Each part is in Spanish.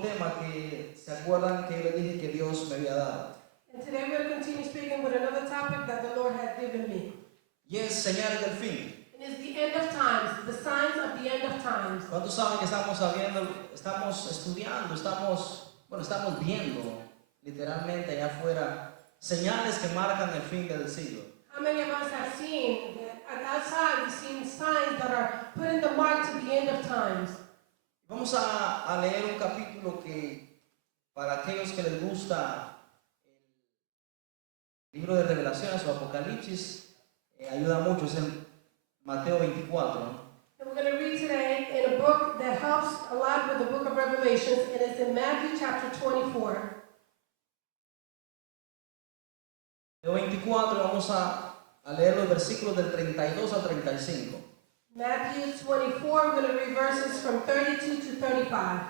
nuevo tema que se acuerdan que le dije que Dios me había dado. And today we're going to continue speaking with another topic that the Lord had given me. Y es señales del fin. It is the end of times, the signs of the end of times. ¿Cuántos saben que estamos estudiando, estamos viendo literalmente allá afuera señales que marcan el fin del siglo? How many of us have seen that outside we've seen signs that are putting the mark to the end of times? Vamos a leer un capítulo que para aquellos que les gusta el libro de Revelaciones o Apocalipsis ayuda mucho, es el Mateo 24. And we're going to read today in a book that helps a lot with the book of Revelations, and it's in Matthew chapter 24. Mateo 24, vamos a leer los versículos del 32 al 35. Matthew 24, we're going to read verses from 32 to 35.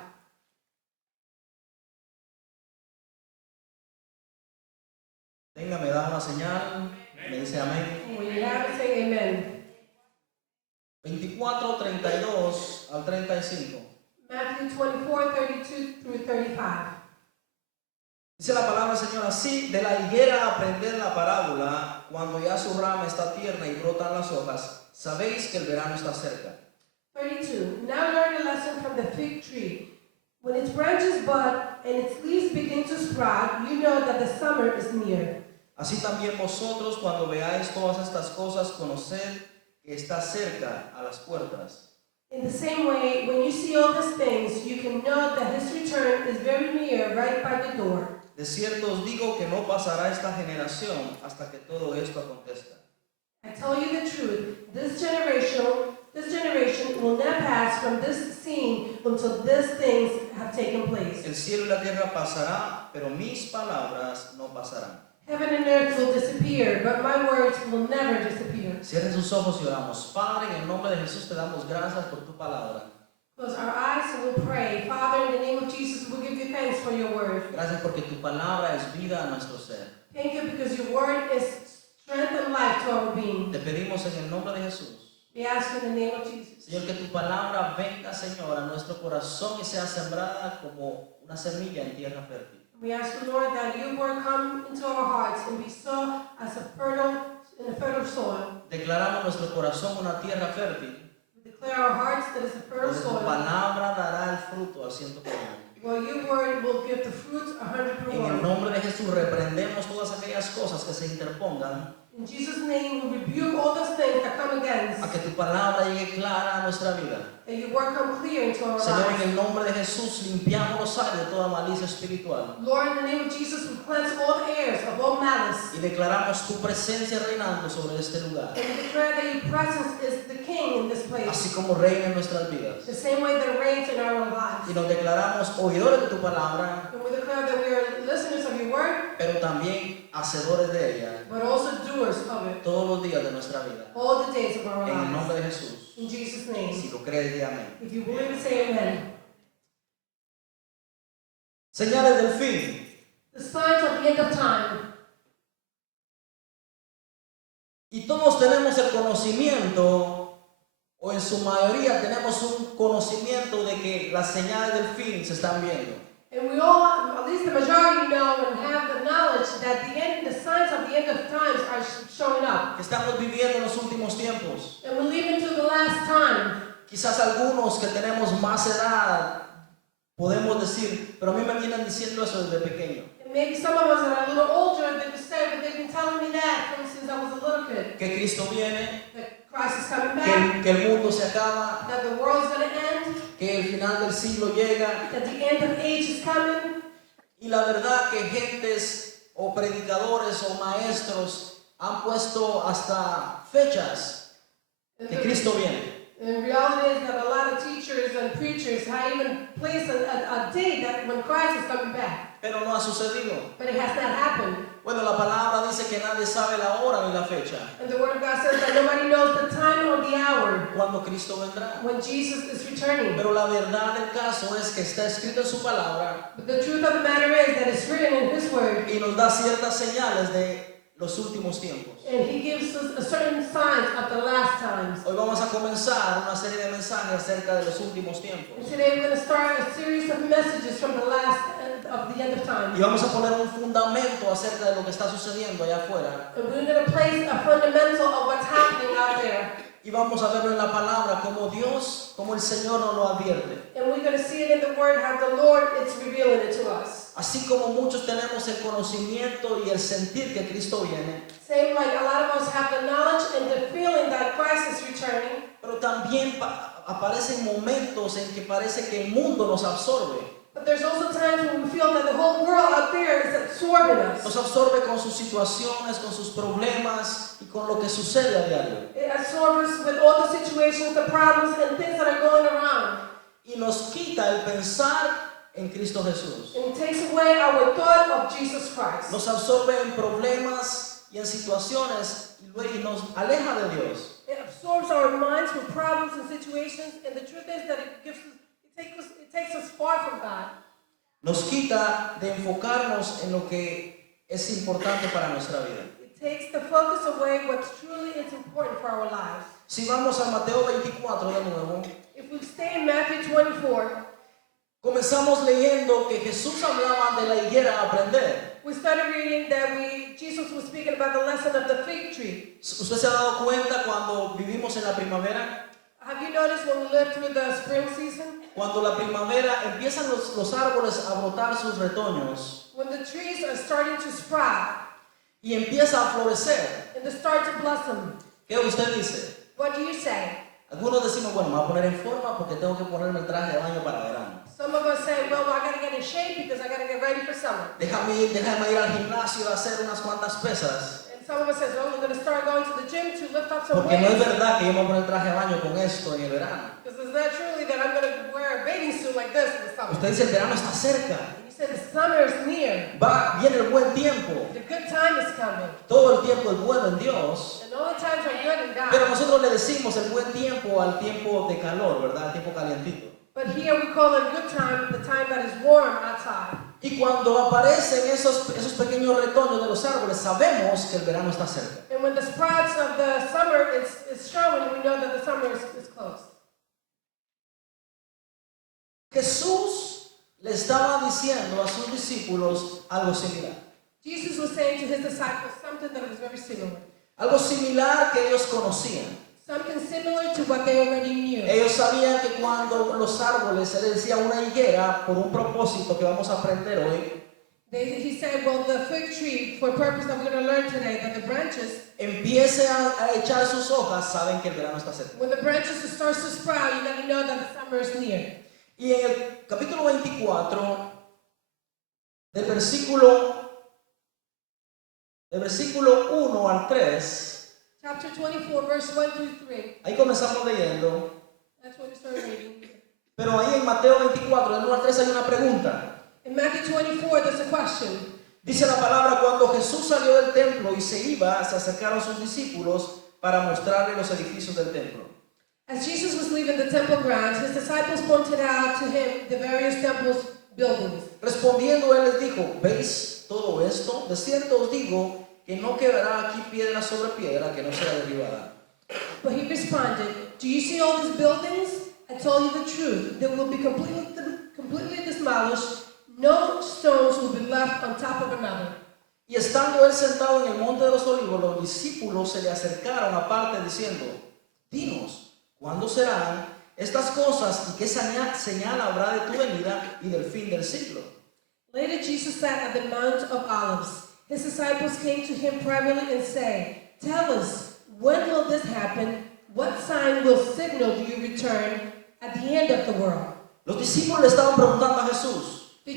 Tenga, me da una señal, me dice amén. When you have it, say amen. 24, 32 al 35. Matthew 24, 32 through 35. Dice la palabra del Señor así: de la higuera aprended la parábola, cuando ya su rama está tierna y brotan las hojas, sabéis que el verano está cerca. 32. Now learn a lesson from the fig tree. When its branches bud and its leaves begin to sprout, you know that the summer is near. Así también vosotros, cuando veáis todas estas cosas, conoced que está cerca a las puertas. In the same way, when you see all these things, you can know that his return is very near, right by the door. De cierto os digo que no pasará esta generación hasta que todo esto acontezca. I tell you the truth, this generation will not pass from this scene until these things have taken place. El cielo y la tierra pasará, pero mis palabras no pasarán. Heaven and earth will disappear, but my words will never disappear. Cierren sus ojos y oramos. Padre, en el nombre de Jesús te damos gracias por tu palabra. Close our eyes and we'll pray. Father, in the name of Jesus, we'll give you thanks for your word. Gracias porque tu palabra es vida a nuestro ser. Thank you because your word is strength and life to our being. Te pedimos en el nombre de Jesús, We ask in the name of Jesus. Señor, que tu palabra venga, Señor, a nuestro corazón y sea sembrada como una semilla en tierra fértil. We ask the Lord that your word come into our hearts and be sown as a fertile soil. Declaramos nuestro corazón una tierra fértil, We declare our hearts that it's a fertile donde tu soil. palabra dará el fruto al 100%. Well, your word will give the fruits 100 per En el word. nombre de Jesús reprendemos todas aquellas cosas que se interpongan In Jesus' name, we rebuke all those things that come against, a que tu palabra llegue clara a nuestra vida. that your word come clear into our Señor, en lives. el nombre de Jesús limpiamos los aires de toda malicia espiritual Lord, in the name of Jesus, we cleanse all the airs of all malice. y declaramos tu presencia reinando sobre este lugar, And we declare that your presence is the King in this place, así como reina en nuestras vidas. the same way that it reigns in our lives. Y nos declaramos oidores de tu palabra, And we declare that we are listeners of your word, pero también hacedores de ella but also doers of it, todos los días de nuestra vida. all the days of our En el lives. nombre de Jesús. In Jesus' Si name. lo crees, di amén. If you believe it, say amen. Señales del fin. The signs of the end of time. Y todos tenemos el conocimiento, o en su mayoría tenemos un conocimiento de que las señales del fin se están viendo. And we all, at least the majority, know and have the knowledge that the signs of the end of times are showing up. Que estamos viviendo en los últimos tiempos. And we live into the last time. Quizás algunos que tenemos más edad podemos decir, pero a mí me vienen diciendo eso desde pequeño. And maybe some of us that are a little older, they could say, but they've been telling me that since I was a little kid. Que Cristo viene, That Christ is coming back, que el mundo se acaba, that the world's going to end, que el final del siglo llega. that the end of age is coming. Y la verdad que gentes o predicadores o maestros han puesto hasta fechas And que Cristo viene. the reality is that a lot of teachers and preachers have even placed a date that when Christ is coming back. Pero no ha sucedido. But it has not happened. Bueno, la palabra dice que nadie sabe la hora ni la fecha And the Word of God says that nobody knows the time or the hour cuando Cristo vendrá. when Jesus is returning. Pero la verdad del caso es que está escrito en su palabra But the truth of the matter is that it's written in His Word, y nos da ciertas señales de los últimos tiempos. and He gives us a certain signs of the last times. Hoy vamos a comenzar una serie de mensajes acerca de los últimos tiempos. And today we're going to start a series of messages from the end of time. Y vamos a poner un fundamento acerca de lo que está sucediendo allá afuera. And we're going to place a fundamental of what's happening out there. Y vamos a verlo en la palabra como Dios, como el Señor nos lo advierte. And we're going to see it in the Word how the Lord is revealing it to us. Así como muchos tenemos el conocimiento y el sentir que Cristo viene, Same like a lot of us have the knowledge and the feeling that Christ is returning. pero también aparecen momentos en que parece que el mundo nos absorbe. But there's also times when we feel that the whole world out there is absorbing us. Nos absorbe con sus situaciones, con sus problemas y con lo que sucede a diario. It absorbs us with all the situations, the problems, and things that are going around. Y nos quita el pensar en Cristo Jesús. And it takes away our thought of Jesus Christ. Nos absorbe en problemas y en situaciones y nos aleja de Dios. It absorbs our minds with problems and situations, and the truth is that it takes us far from God. Nos quita de enfocarnos en lo que es importante para nuestra vida. It takes the focus away what truly is important for our lives. Si vamos a Mateo 24 de nuevo, If we stay in Matthew 24, comenzamos leyendo que Jesús hablaba de la higuera a aprender. we started reading that Jesus was speaking about the lesson of the fig tree. ¿Usted se ha dado cuenta cuando vivimos en la primavera? Have you noticed when we lived through the spring season? Cuando la primavera empiezan los árboles a brotar sus retoños When the trees are starting to sprout y empieza a florecer. and they start to blossom, ¿Qué usted dice? what do you say? Algunos decimos, bueno, me voy a poner en forma porque tengo que ponerme el traje de baño para verano. Some of us say, well, I got to get in shape because I got to get ready for summer. Déjame ir al gimnasio a hacer unas cuantas pesas. And some of us says, well, we're going to start going to the gym to lift up some Porque no es weights. verdad que yo me voy a poner el traje de baño con esto en el verano. Because it's not truly that I'm going to wear a bathing suit like this in the summer. Usted dice, el verano está cerca. And you say the summer is near. Viene el buen tiempo. The good time is coming. Todo el tiempo es bueno en Dios. And all the times are good in God. Pero nosotros le decimos el buen tiempo al tiempo de calor, ¿verdad? Al tiempo calientito. But here we call it good time, the time that is warm outside. Y cuando aparecen esos pequeños retoños de los árboles, sabemos que el verano está cerca. And when the sprouts of the summer is showing, we know that the summer is close. Jesús le estaba diciendo a sus discípulos algo similar. Jesus was saying to his disciples something that was very similar. Algo similar que ellos conocían. Something similar to what they already knew. Ellos sabían que cuando los árboles, se les decía una higuera por un propósito que vamos a aprender hoy, He said, well, the fig tree, for a purpose that we're going to learn today, that the branches, empiece a echar sus hojas, saben que el verano está cerca. when the branches starts to sprout, you got to know that the summer is near. Y en el capítulo 24, del versículo 1 al 3, Chapter 24, verse 1 through 3. ahí comenzamos leyendo. That's what we started reading. Pero ahí en Mateo 24, del 1 al 3 hay una pregunta. In Matthew 24, there's a question. Dice la palabra, cuando Jesús salió del templo y se iba, se acercaron sus discípulos para mostrarle los edificios del templo. As Jesus was leaving the temple grounds, his disciples pointed out to him the various temples buildings. Respondiendo él les dijo, ¿veis todo esto? De cierto os digo que no quedará aquí piedra sobre piedra que no sea derribada. But he responded, do you see all these buildings? I tell you the truth, they will be completely demolished. No stones will be left on top of another. Y estando él sentado en el monte de los olivos, los discípulos se le acercaron aparte diciendo, dinos, ¿cuándo serán estas cosas y qué señal habrá de tu venida y del fin del siglo? Later Jesus sat at the Mount of Olives. His disciples came to him privately and said, tell us, when will this happen? What sign will signal your return at the end of the world? Los discípulos le estaban preguntando a Jesús. The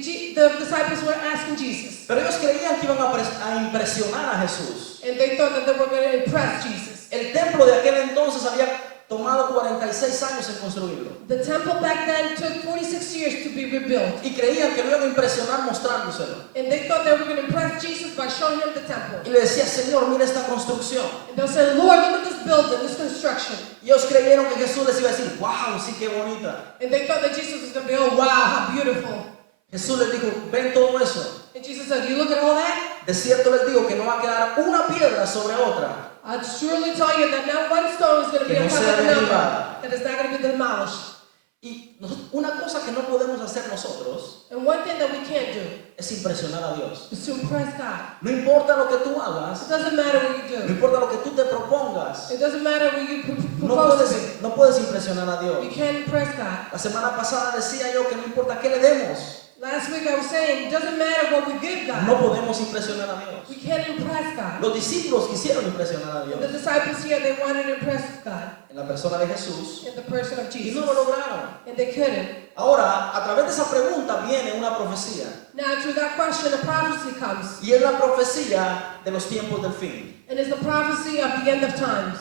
disciples were asking Jesus. Pero ellos creían que iban a impresionar a Jesús. And they thought that they were going to impress Jesus. El templo de aquel entonces había tomado 46 años en construirlo. The temple back then took 46 years to be rebuilt. Y creían que lo iban a impresionar mostrándoselo. And they thought they were going to impress Jesus by showing him the temple. Y le decía, Señor, mira esta construcción. And they'll say, Lord, look at this building, this construction. Y ellos creyeron que Jesús les iba a decir, wow, sí, qué bonita. And they thought that Jesus was going to be, oh, wow, how beautiful. Jesús les dijo, ven todo eso. And Jesus said, you look at all that? De cierto les digo que no va a quedar una piedra sobre otra I surely tell you that not one stone is going to be Que on no top sea of another, derribada. that is not going to be demolished. Y una cosa que no podemos hacer nosotros And one thing that we can't do es impresionar a Dios. is to impress God. No importa lo que tú It hagas, doesn't matter what you no do. importa lo que tú te propongas, It doesn't matter what you no propose to be. puedes, no puedes impresionar a You Dios. can't impress God. La semana pasada decía yo que no importa qué le demos, Last week I was saying, it doesn't matter what we give no God. podemos impresionar a We Dios. can't impress God. Los discípulos quisieron impresionar a And the Dios disciples here, they wanted to impress God en la persona de Jesús in the person of y Jesus. no lo lograron. And they couldn't. Ahora, a través de esa pregunta viene una profecía Now through that question, a prophecy comes. y es la profecía de los tiempos del fin. And it's the prophecy of the end of times.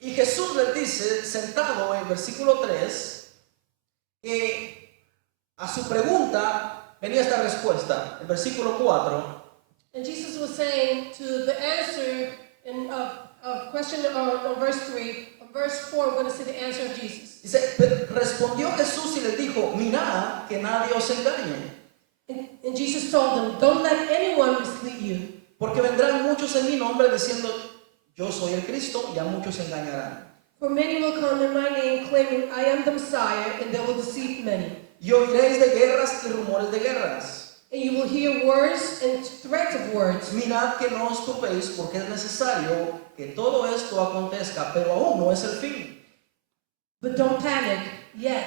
Y Jesús les dice, sentado en el versículo 3, que a su pregunta venía esta respuesta. El versículo 4 And Jesus was saying to the answer in question verse 3, on verse 4, we're going to see the answer of Jesus. dice, respondió Jesús y les dijo, mirad que nadie os engañe, And Jesus told them, don't let anyone mislead you. porque vendrán muchos en mi nombre diciendo, yo soy el Cristo, y a muchos se engañarán. For many will come in my name, claiming, I am the Messiah, and they will deceive many. Y oiréis de guerras y rumores de guerras. And you will hear words and threats of words. Mirad que no os turbéis, porque es necesario que todo esto acontezca, pero aún no es el fin. But don't panic yet.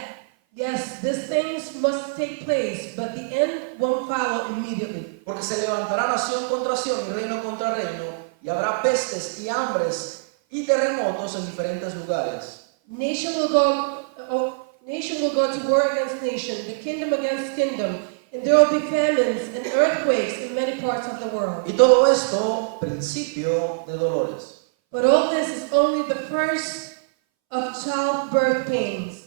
Yes, these things must take place, but the end won't follow immediately. Porque se levantará nación contra nación y reino contra reino, y habrá pestes y hambres y terremotos en diferentes lugares. Nation will go to war against nation, the kingdom against kingdom, and there will be famines and earthquakes in many parts of the world. Y todo esto, principio de dolores. But all this is only the first of childbirth pains.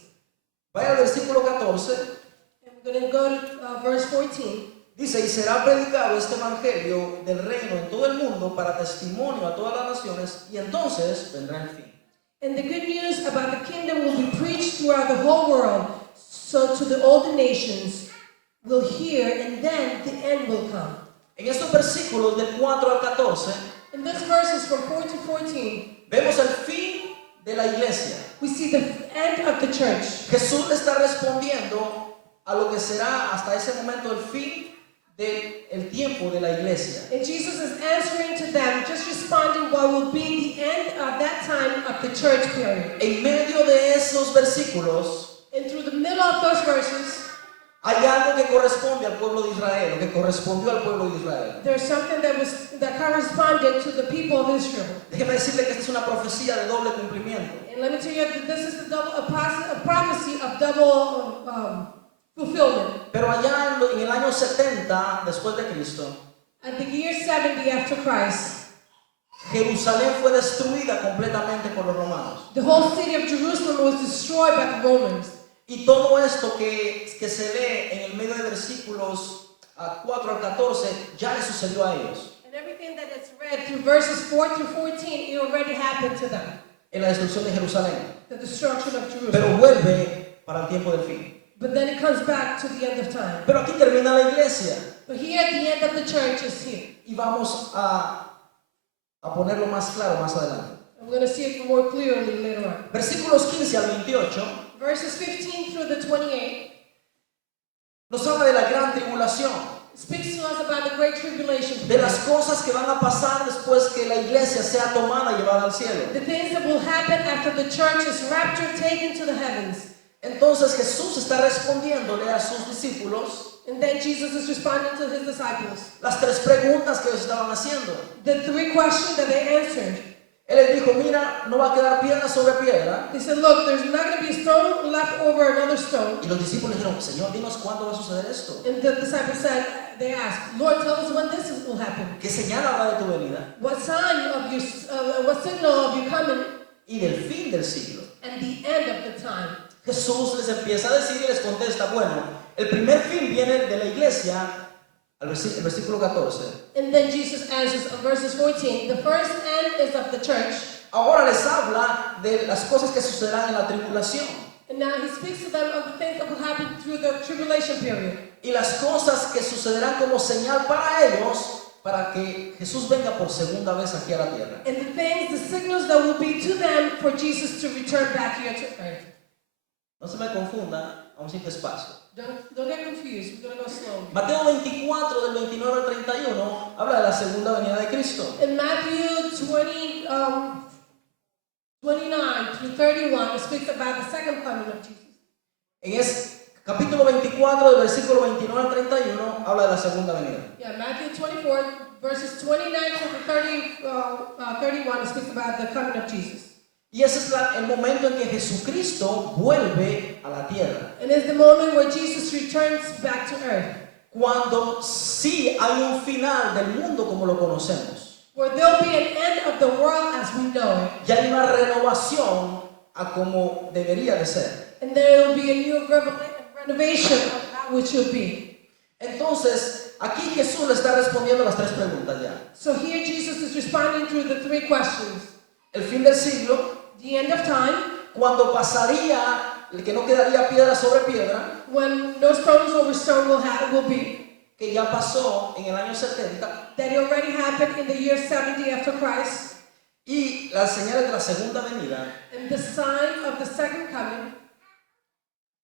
Vaya al versículo 14, And we're going to go to verse 14. dice, y será predicado este evangelio del reino en todo el mundo para testimonio a todas las naciones, y entonces vendrá el fin. And the good news about the kingdom will be preached throughout the whole world, so to the all the nations will hear, and then the end will come. En estos versículos del 4 al 14, In this verses from 4 to 14, vemos el fin de la iglesia. we see the end of the church. Jesús le está respondiendo a lo que será hasta ese momento el fin del tiempo de la iglesia. And Jesus is answering to them, just responding what will be the end of that time of the church period. En medio de esos versículos And through the middle of those verses, hay algo que corresponde al pueblo de Israel, o que correspondió al pueblo de Israel. there's something that corresponded to the people of Israel. Déjeme decirle que esta es una profecía de doble cumplimiento. And let me tell you that this is a prophecy of double fulfillment. Pero allá en el año 70 después de Cristo, At the year 70 after Christ, Jerusalén fue destruida completamente por los romanos. the whole city of Jerusalem was destroyed by the Romans. Y todo esto que se lee en el medio de versículos 4 al 14 ya le sucedió a ellos. And everything that is read through verses 4 through 14, it already happened to them. En la destrucción de Jerusalén. The destruction of Jerusalem. Pero vuelve para el tiempo del fin. But then it comes back to the end of time. Pero aquí termina la iglesia. But here, the end of the church is here. Y vamos a ponerlo más claro más adelante. And we're going to see it more clearly later on. Versículos 15 al 28 Verses 15 through the 28 nos habla de la gran tribulación, speaks to us about the great tribulation de period. las cosas que van a pasar después que la iglesia sea tomada y llevada al cielo. The things that will happen after the church is raptured, taken to the heavens. Entonces Jesús está respondiéndole a sus discípulos And then Jesus is responding to his disciples. las tres preguntas que ellos estaban haciendo. The three questions that they answered. Él les dijo, mira, no va a quedar piedra sobre piedra. They said, look, there's not going to be a stone left over another stone. Y los discípulos dijeron, Señor, dinos cuándo va a suceder esto. And the disciples said, they asked, Lord, tell us when will happen. ¿Qué señal habrá de tu venida What sign of your, what signal of your coming y del fin del siglo? and the end of the time? Jesús les empieza a decir y les contesta, bueno, el primer fin viene de la iglesia, el versículo 14. And then Jesus answers in verses 14, the first end is of the church. Ahora les habla de las cosas que sucederán en la tribulación. And now he speaks to them of the things that will happen through the tribulation period. Y las cosas que sucederán como señal para ellos para que Jesús venga por segunda vez aquí a la tierra. and the things, the signals that will be to them for Jesus to return back here to earth. No se me confunda, vamos a ir despacio. Don't get confused. We're going to go slowly. Mateo 24 del 29 al 31 habla de la segunda venida de Cristo. In Matthew 29 through 31, it speaks about the second coming of Jesus. En capítulo 24 del versículo 29 al 31 habla de la segunda venida. Yeah, Matthew 24, verses 29 to 31 speaks about the coming of Jesus. Y ese es el momento en que Jesucristo vuelve a la tierra. And it's the moment where Jesus returns back to earth, Cuando sí hay un final del mundo como lo conocemos. where there'll be an end of the world as we know it. Ya hay una renovación a como debería de ser. And there will be a new renovation of that which will be. Entonces, aquí Jesús le está respondiendo las tres preguntas ya. So here Jesus is responding through the three questions. El fin del siglo, The end of time, cuando pasaría, que no quedaría piedra sobre piedra, when no stones over stone will be, que ya pasó en el año 70, that it already happened in the year 70 after Christ, y las señales de la segunda venida and the sign of the second coming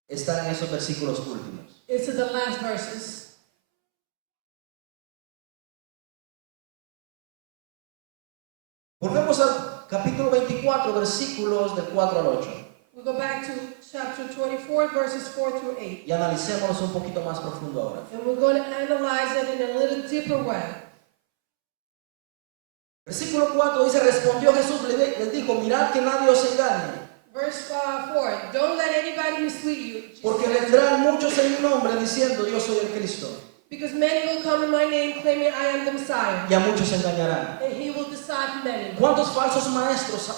están en esos versículos últimos. is in the last verses. Volvemos al capítulo 24, versículos del 4 al 8, We go back to chapter 24, verses 4 through 8. y analicémonos un poquito más profundo ahora. And we're going to analyze it in a little deeper way. Versículo 4 dice, respondió Jesús, les dijo, mirad que nadie os engañe, Verse 4, don't let anybody mislead you. Jesus porque says, vendrán muchos en mi nombre diciendo, yo soy el Cristo, because many will come in my name claiming I am the Messiah, y a muchos engañarán. and he will deceive many. ¿Cuántos falsos maestros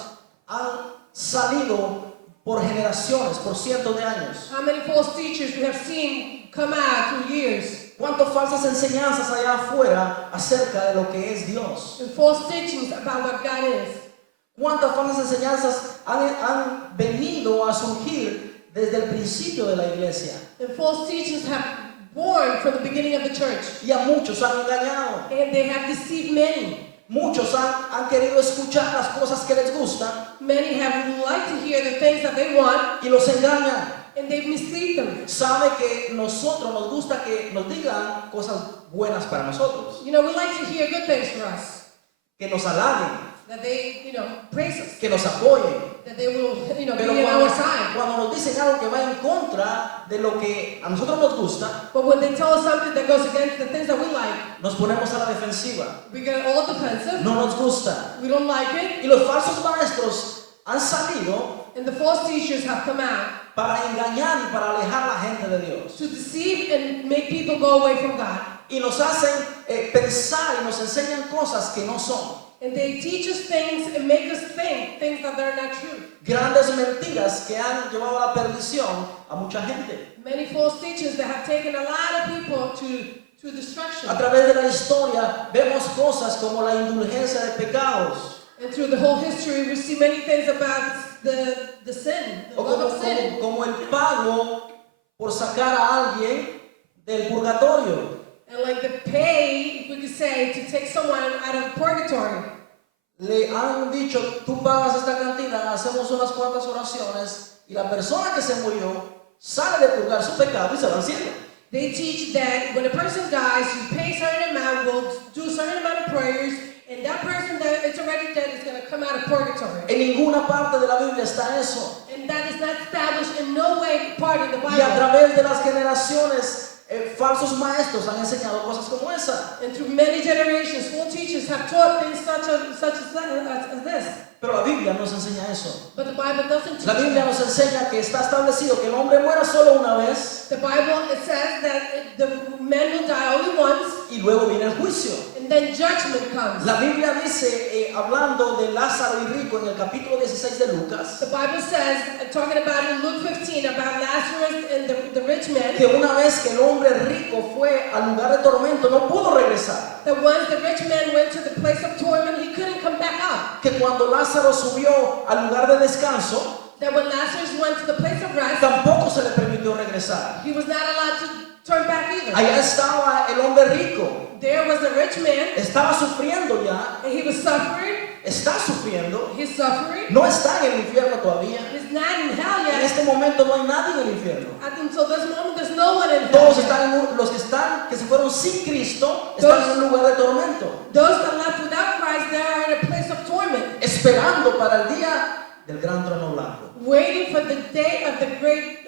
han salido por generaciones, por cientos de años? How many false teachers we have seen come out through years, ¿Cuántas falsas enseñanzas allá afuera acerca de lo que es Dios? and false teachings about what God is? ¿Cuántas falsas enseñanzas han venido a surgir desde el principio de la iglesia? And false teachings have born from the beginning of the church, Y a muchos han engañado. and they have deceived many. Muchos han querido escuchar las cosas que les gustan Many have liked to hear the things that they want, y los engañan. and they've misled them. Sabe que nosotros nos gusta que nos digan cosas buenas para nosotros, You know, we like to hear good things for us, que nos halaguen, that they, praise us, que nos apoyen. that they will, Pero be on cuando, our side. cuando nos dicen algo que va en contra de lo que a nosotros nos gusta, But when they tell us something that goes against the things that we like, nos ponemos a la defensiva. we get all defensive. No nos gusta. We don't like it. Y los falsos maestros han salido And the false teachers have come out para engañar y para alejar a la gente de Dios. to deceive and make people go away from God. Y nos hacen pensar y nos enseñan cosas que no son. And they teach us things and make us think things that are not true. Grandes mentiras que han llevado a la perdición a mucha gente. Many false teachers that have taken a lot of people to destruction. A través de la historia vemos cosas como la indulgencia de pecados. And through the whole history, we see many things about the sin, the O love of sin. como el pago por sacar a alguien del purgatorio. And like the pay, if we could say, to take someone out of purgatory. Le han dicho, tú pagas esta cantidad, hacemos unas cuantas oraciones y la persona que se murió sale de purgar su pecado y se va al cielo. They teach that when a person dies, you pay a certain amount, will do a certain amount of prayers, and that person that is already dead is going to come out of purgatory. En ninguna parte de la Biblia está eso. And that is not established in no way part in the Y a Bible. través de las generaciones, falsos maestros han enseñado cosas como esa. And through many generations, false teachers have taught things such as this. Pero la Biblia nos enseña eso. But the Bible doesn't teach La Biblia that. nos enseña que está establecido que el hombre muera solo una vez The Bible, it says that the man will die only once, y luego viene el juicio. and then judgment comes. La Biblia dice, hablando de Lázaro y rico en el capítulo 16 de Lucas, The Bible says, talking about in Luke 15, about Lazarus and the rich man, que una vez que el hombre rico fue al lugar de tormento no pudo regresar. that once the rich man went to the place of torment, he couldn't come back up. Que cuando Lázaro subió al lugar de descanso, That when Lazarus went to the place of rest, tampoco se le permitió regresar. he was not allowed to turn back either. Allá estaba el hombre rico. There was the rich man, Estaba sufriendo ya. and he was suffering. Está sufriendo. He's suffering. No está en el infierno todavía. He's not in hell En yet. este momento no hay nadie en el infierno. Until this moment, there's no one in hell. Todos yet. están los que se fueron sin Cristo, están en un lugar de tormento, Those that left without Christ, they are in a place of torment, esperando para el día del gran trono blanco, waiting for the day of the great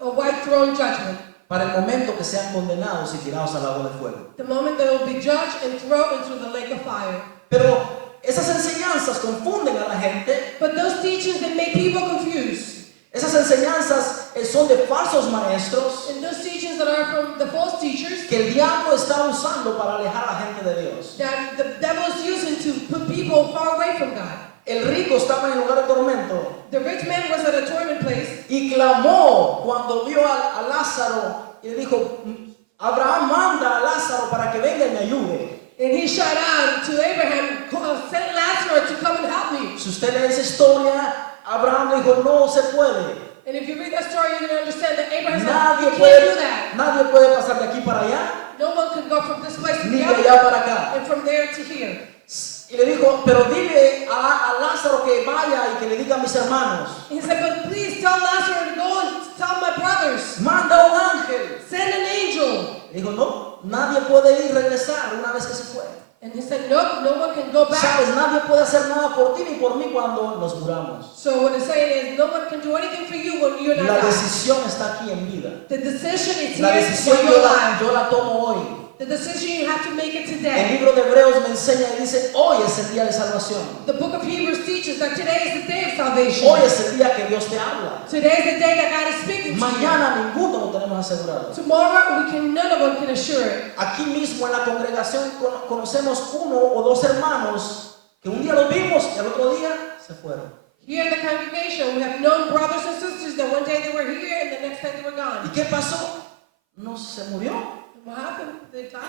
white throne judgment. para el momento que sean condenados y tirados al lago de fuego. The moment they will be judged and thrown into the lake of fire. Pero esas enseñanzas confunden a la gente. But those teachings that make people confused, Esas enseñanzas son de falsos maestros and those teachings that are from the false teachers, que el diablo está usando para alejar a la gente de Dios. that the devil is using to put people far away from God. El rico estaba en el lugar de tormento The rich man was at a torment place, y clamó cuando vio a Lázaro y le dijo: Abraham, manda a Lázaro para que venga y me ayude. and he shouted out to Abraham, send Lazarus to come and help me. Si usted lee esa historia, Abraham le dijo: no se puede. And if you read that story, you're going to understand that Abraham said, Nadie you can't do puede, that. nadie puede pasar de aquí para allá, No one can go from this place to ni the de other, allá para acá. and from there to here. Y le dijo: pero dile a Lázaro que vaya y que le diga a mis hermanos. He said, but please tell Lazarus to go and tell my brothers. Manda un ángel. Send an angel. Le dijo: no, nadie puede ir y regresar una vez que se fue. And he said, nope, no one can go back. Sabes, nadie puede hacer nada por ti ni por mí cuando nos juramos. So what it's saying is, no one can do anything for you when you're not La God. decisión está aquí en vida. The decision is La here decisión for your life. yo la tomo hoy. The decision, you have to make it El today. libro de Hebreos me enseña y dice: hoy es el día de salvación. The book of Hebrews teaches that today is the day of salvation. Hoy es el día que Dios te habla. Today is the day that God is speaking to you. Mañana ninguno lo tenemos asegurado. Tomorrow, none of us can assure it. Aquí mismo en la congregación conocemos uno o dos hermanos que un día los vimos y al otro día se fueron. Here in the congregation, we have known brothers and sisters that one day they were here and the next day they were ¿Y gone. qué pasó? No se murió. What happened? They died.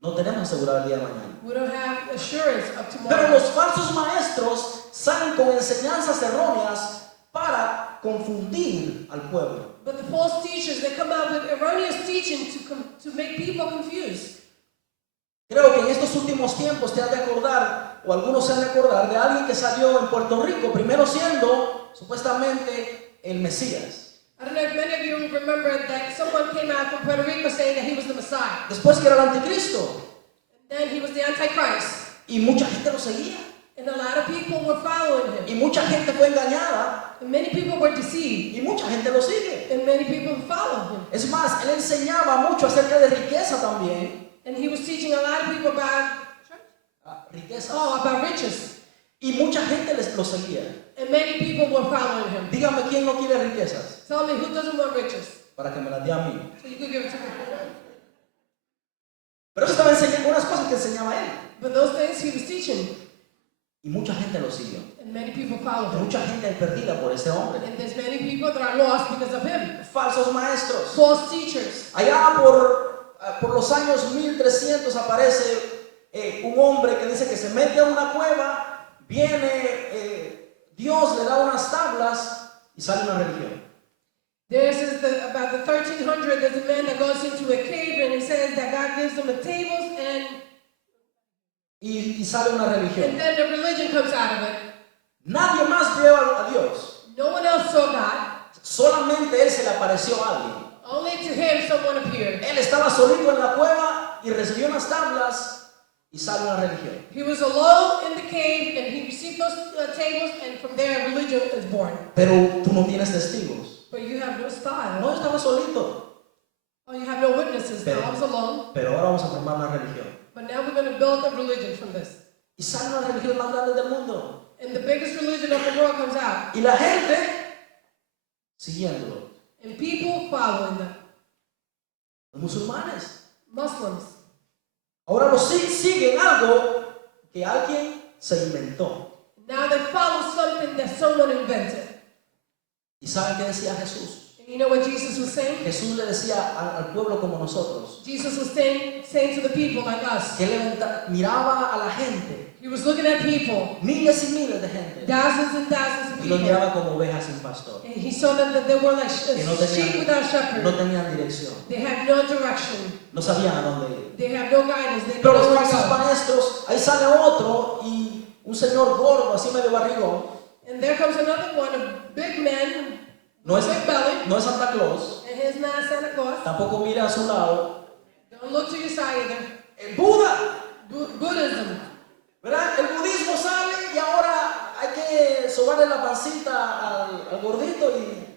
No tenemos asegurado el día de mañana. We don't have assurance of Pero tomorrow. los falsos maestros salen con enseñanzas erróneas para confundir al pueblo. But the false teachers, they come out with erroneous teaching to make people confused. Creo que en estos últimos tiempos te has de acordar, o algunos se han de acordar, de alguien que salió en Puerto Rico, primero siendo supuestamente el Mesías. I don't know if many of you remember that someone came out from Puerto Rico saying that he was the Messiah. Después que era el anticristo. And then he was the Antichrist. Y mucha gente lo seguía. And a lot of people were following him. Y mucha gente fue engañada. And many people were deceived. Y mucha gente lo sigue. And many people followed him. Es más, él enseñaba mucho acerca de riqueza también. And he was teaching a lot of people about, Riqueza. about riches. Y mucha gente lo seguía. And many people were following him. Dígame quién no quiere riquezas Tell me, who doesn't want riches? para que me las dé a mí. So you could give it to me. Pero eso estaba enseñando unas cosas que enseñaba él. But those things he was teaching. Y mucha gente lo siguió. And many people followed him. Mucha gente perdida por ese hombre. And there's many people that are lost because of him. Falsos maestros. False teachers. Allá por los años 1300 aparece un hombre que dice que se mete a una cueva, viene Dios, le da unas tablas y sale una religión. About the 1300, there's a man that goes into a cave and he says that God gives him the tables Y sale una religión. and then the religion comes out of it. Nadie más vio a Dios. No one else saw God. Solamente él se le apareció a alguien. Only to him someone appeared. Él estaba solito en la cueva y recibió unas tablas y sale una religión. He was alone in the cave and he received those tables, and from there religion is born. Pero tú no tienes testigos. But you have no style. No, estaba solito. Oh, you have no witnesses. Pero- I was alone. Pero ahora vamos a formar una religión. But now we're going to build a religion from this. Y sale una religión más grande del mundo. And the biggest religion of the world comes out. Y la gente siguiéndolo. And people following them. Los musulmanes. Muslims. Ahora los siguen algo que alguien se inventó. Now they follow something that someone invented. ¿Y saben qué decía Jesús? And You know what Jesus was saying? Jesús le decía al pueblo como nosotros, Jesus was saying to the people like us. que él miraba a la gente, He was looking at people, miles y miles de gente, thousands and thousands of y los people. miraba como ovejas sin pastor, And he saw them that they were like que no sheep without shepherd. no tenían dirección, They had no direction. no sabían a dónde ir. They have no guidance. They Pero don't los know where to falsos go. maestros, ahí sale otro y un señor gordo, así medio barrigón, And there comes another one, a big man, no es, big belly, no es Santa Claus, and his not Santa Claus. tampoco mira a su lado, Don't look to your side either. el Buda, Buddhism. ¿verdad? El budismo sale y ahora hay que sobarle la pancita al gordito y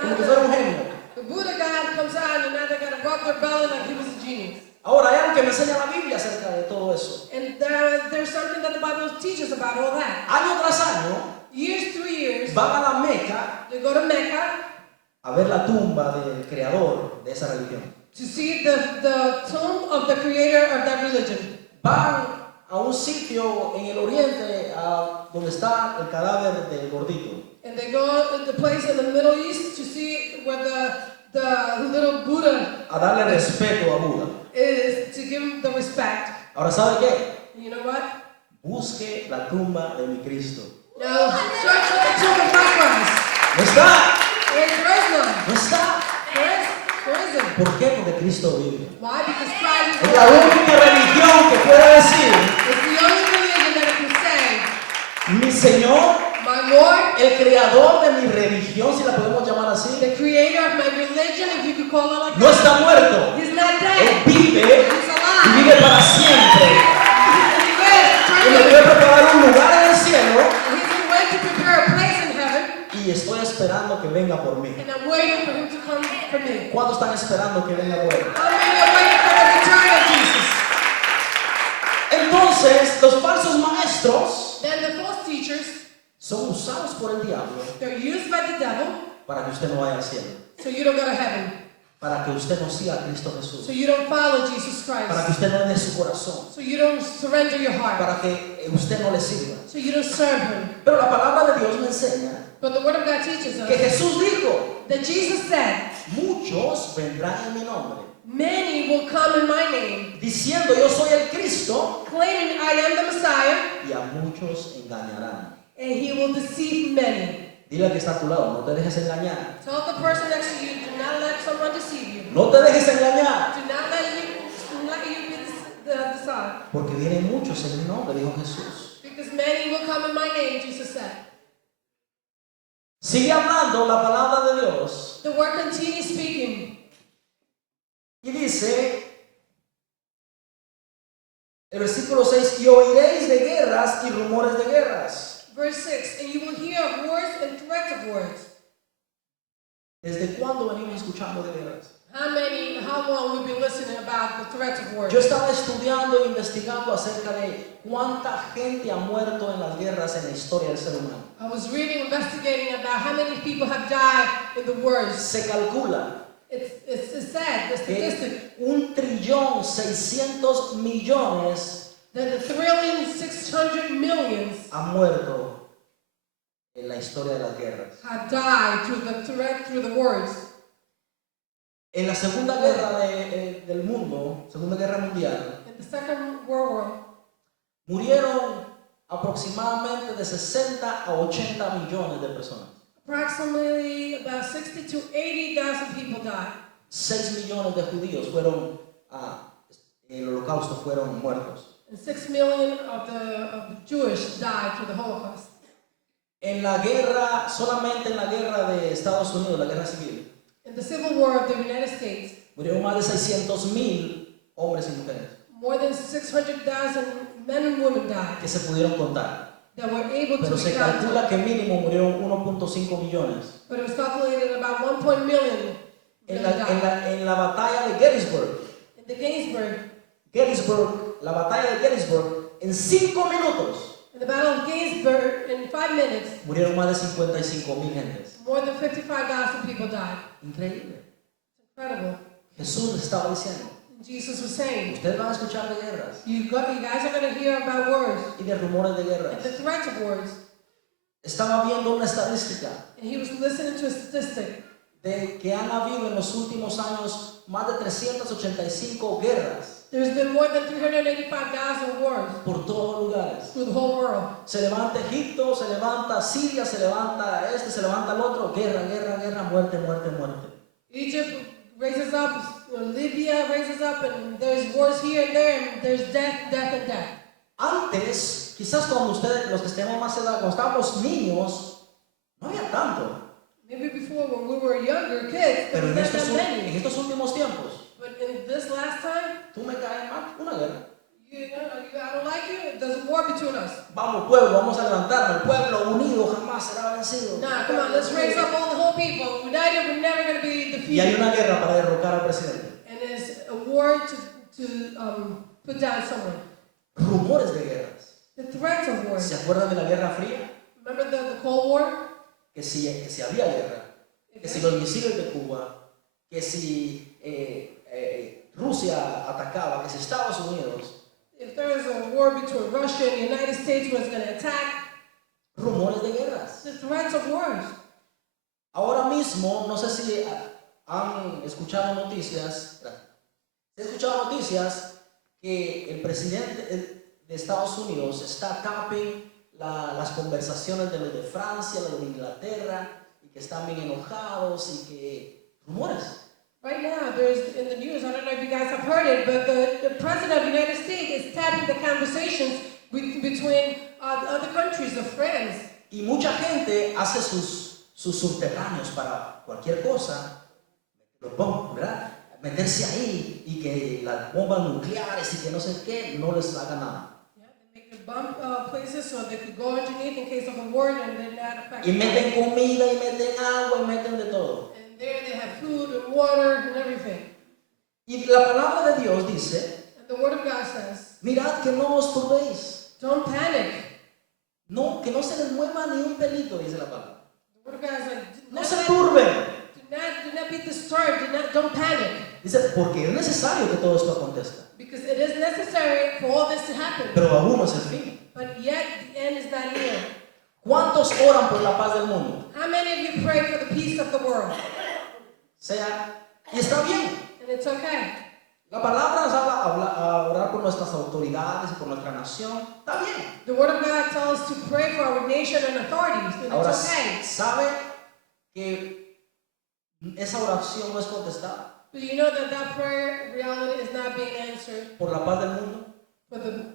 como que fuera un genio. The Buddha God comes out and now they gotta rub their belly like he was a genius. Ahora hay algo que me enseña la Biblia acerca de todo eso. And there's something that the Bible teaches about all that. Año tras año Years through years, van a la Meca they go to Mecca a ver la tumba del creador de esa religión. to see the tomb of the creator of that religion. Van a un sitio en el oriente donde está el cadáver del gordito. And they go to the place in the Middle East to see where the little Buddha A darle respeto a Buda. is, to give him the respect. Ahora, ¿sabe qué? You know what? Busque la tumba de mi Cristo. Now, search for the tomb of my Christ. No está, There is none. no está. There isn't. ¿Por qué? Porque Cristo vive. Why? Because Christ Es is la alive. única religión que puede decir, It's the only religion that can say, mi Señor, my Lord, el creador de mi religión, si la podemos llamar así, the creator of my religion, if you could call it like no that, está muerto. he's not Él dead. vive He's y alive. vive para siempre. He lives Y me voy a eternally. preparar un lugar en el cielo He's been waiting to prepare a place in heaven, y estoy esperando que venga por mí. and I'm waiting for him to come for me. ¿Cuántos están esperando que venga por él? How many are waiting for the return of Jesus? Entonces, los falsos maestros Then the false teachers, son usados por el diablo they're used by the devil, para que usted no vaya al cielo, so you don't go to heaven, para que usted no siga a Cristo so Jesús, you don't follow Jesus para que Christ, usted no dé su corazón, so you don't surrender your heart, para que usted no le sirva. so you don't serve him. Pero la palabra de Dios me enseña But the Word of God teaches que us Jesús dijo, that Jesus said, muchos vendrán en mi nombre, many will come in my name, diciendo yo soy el Cristo, claiming I am the Messiah, y a muchos engañarán. and he will deceive many. Dile al que está a tu lado, no te dejes engañar. Tell the person next to you, do not let someone deceive you. No te dejes engañar, Do not let you be deceived. porque vienen muchos en mi nombre, dijo Jesús. Because many will come in my name, Jesus said. Sigue hablando la palabra de Dios The word continues speaking. y dice, el versículo 6, y oiréis de guerras y rumores de guerras. Verse 6, and you will hear of wars and threats of wars. ¿Desde cuándo venimos escuchando de guerras? How long we've been listening about the threats of wars? Yo estaba estudiando e investigando acerca de cuánta gente ha muerto en las guerras en la historia del ser humano. I was reading, investigating about how many people have died in the wars. Se calcula It's sad, the que statistic, 1.600.000.000.000 that the thrilling 600 millions han muerto en la historia de las guerras. have died through the wars. En la Segunda Guerra del mundo, Segunda Guerra Mundial, In the Second World War, murieron aproximadamente de 60 a 80 millones de personas. approximately about 60 to 80,000 people died. 6 millones de judíos fueron, en el holocausto fueron muertos. And 6 million of the Jewish died through the Holocaust. En la guerra, solamente en la guerra de Estados Unidos, la guerra civil, In the Civil War of the United States, murieron más de 600.000 hombres y mujeres more than 600,000 men and women died que se pudieron contar. that were able to Pero be se counted. calcula que mínimo murieron 1.5 millones. But it was calculated about 1 million En that la, died. en la batalla de Gettysburg, In the Gettysburg, la batalla de Gettysburg, en 5 minutos in the Battle of Gettysburg, in 5 minutes, murieron más de 55.000 gentes. more than 55,000 people died. Increíble. It's incredible. Jesús les estaba diciendo, Jesus was saying, ustedes van a escuchar de guerras you guys are going to hear about wars y de rumores de and guerras. the threats of wars. Estaba viendo una estadística And he was listening to a statistic de que han habido en los últimos años más de 385 guerras There's been more than 385,000 wars por todos lugares. through the whole world. Se levanta Egipto, se levanta Siria, se levanta este, se levanta el otro, guerra, guerra, guerra, muerte, muerte, muerte. Egypt raises up, Libya raises up, and there's wars here and there, and there's death, death, and death. Antes, quizás cuando ustedes, los que estemos más edad, cuando estábamos niños, no había tanto. Maybe before when we were younger kids, there Pero was en not that en many. estos últimos tiempos, But in this last time, tú me caes mal, una guerra. I don't like you, there's a war between us. Vamos pueblo, vamos a levantarnos. El pueblo unido jamás será vencido. Nah, come on, let's raise up all the whole people. United, we're never going to be Y hay defeated. una guerra para derrocar al presidente. And it's a war to put down someone. Rumores de guerras. The threats of war. ¿Se acuerdan de la Guerra Fría? Remember the Cold War? Que si había guerra. Que si los misiles de Cuba. Que si Rusia atacaba. Que si Estados Unidos. If there was a war between Russia and the United States was going to attack, Rumores de guerras. the threats of wars. Ahora mismo, no sé si han escuchado noticias. He escuchado noticias que el presidente de Estados Unidos está tapping las conversaciones de los de Francia, los de Inglaterra, y que están bien enojados y que rumores. Right now, there's in the news, I don't know if you guys have heard it, but the President of the United States is tapping the conversations between other countries, of friends. Y mucha gente hace sus subterráneos para cualquier cosa, ¿verdad? Meterse ahí y que las bombas nucleares y que no sé qué no les haga nada. Yeah, they make the bomb places so they could go underneath in case of a war and then not affect Y meten them. comida y meten agua y meten de todo. And there they have food and water and everything. Y la palabra de Dios dice, And the Word of God says, mirad que no os turbéis. don't panic. No, que no se les mueva ni un pelito, dice la palabra. The Word of God is like, No se turben. do not be disturbed, don't panic. Dice, porque es necesario que todo esto acontezca. Because it is necessary for all this to happen. Pero aún no es el fin. But yet the end is not near. ¿Cuántos oran por la paz del mundo? How many of you pray for the peace of the world? Y está bien. And it's okay. La palabra nos habla a orar por nuestras autoridades y por nuestra nación. Está bien. The Word of God tells us to pray for our nation and authorities, and Ahora, it's okay. ¿sabe que esa oración no es contestada But you know that prayer reality is not being answered por la paz del mundo?